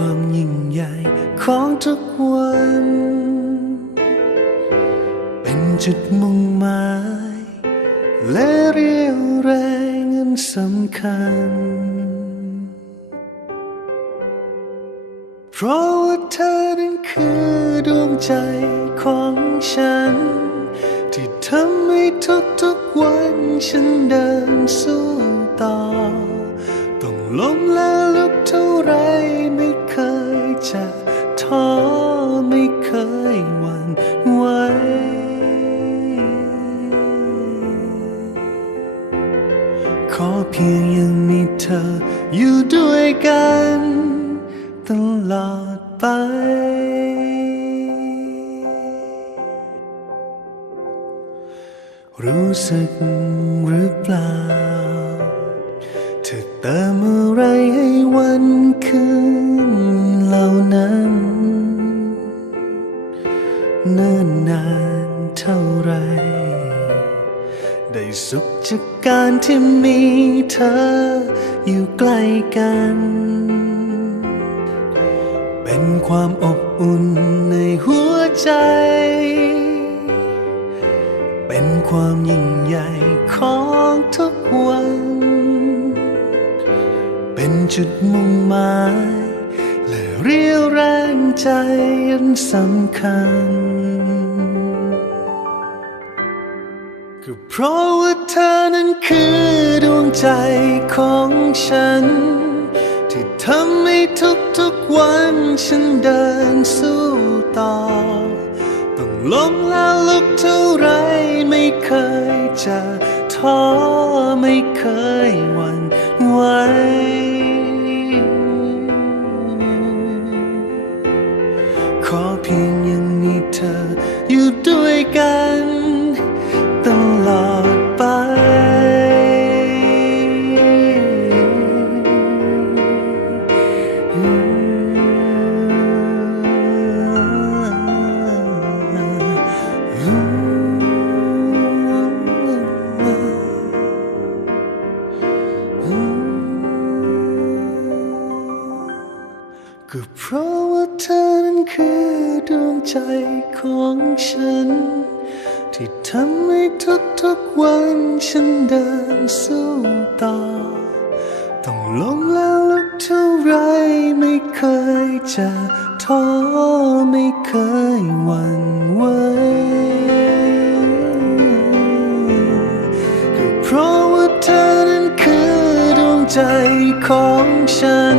ความยิ่งใหญ่ของทุกวัน เป็นจุดมุ่งหมาย และเรียวแรงอันสำคัญ เพราะว่าเธอนั้นคือดวงใจของฉัน ที่ทำให้ทุกๆวันฉันเดินสู้ต่อ ต้องล้มและลุกเท่าไร อเพียงยังมีเธออยู่ด้วยกันตลอดไป รู้สึกหรือเปล่า เธอเติมอะไรให้วันคืนเหล่านั้นเนิ่นนานเท่าไร ได้สุขจากการที่มีเธออยู่ใกล้กัน เป็นความอบอุ่นในหัวใจ เป็นความยิ่งใหญ่ของทุกวัน เป็นจุดมุ่งหมาย และเรียวแรงใจอันสำคัญ ก็เพราะว่าเธอนั้นคือดวงใจของฉัน ที่ทำให้ทุกๆวันฉันเดินสู้ต่อ ต้องล้มแล้วลุกเท่าไรไม่เคยจะท้อไม่เคยหวั่นไหวขอเพียงยังมีเธออยู่ด้วยกัน ก็เพราะว่าเธอนั้นคือดวงใจของฉัน ที่ทำให้ทุกๆวันฉันเดินสู้ต่อ ต้องล้มแล้วลุกเท่าไรไม่เคยจะท้อไม่เคยหวั่นไหวก็เพราะว่าเธอนั้นคือดวงใจของฉัน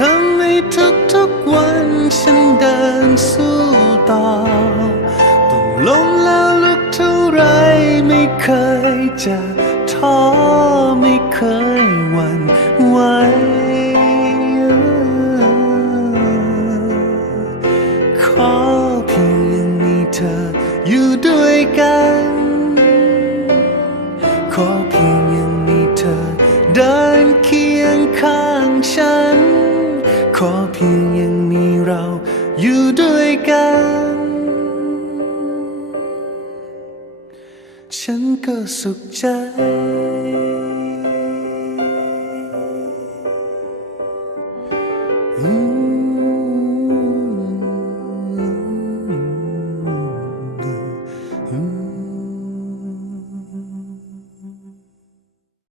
ทำให้ทุกๆวันฉันเดินสู้ต่อ ต้องล้มแล้วลุกเท่าไรไม่เคยจะท้อไม่เคยหวั่นไหวขอเพียงยังมีเธออยู่ด้วยกันขอ อเพียงยังมีเราอยู่ด้วยกัน ฉันก็สุขใจ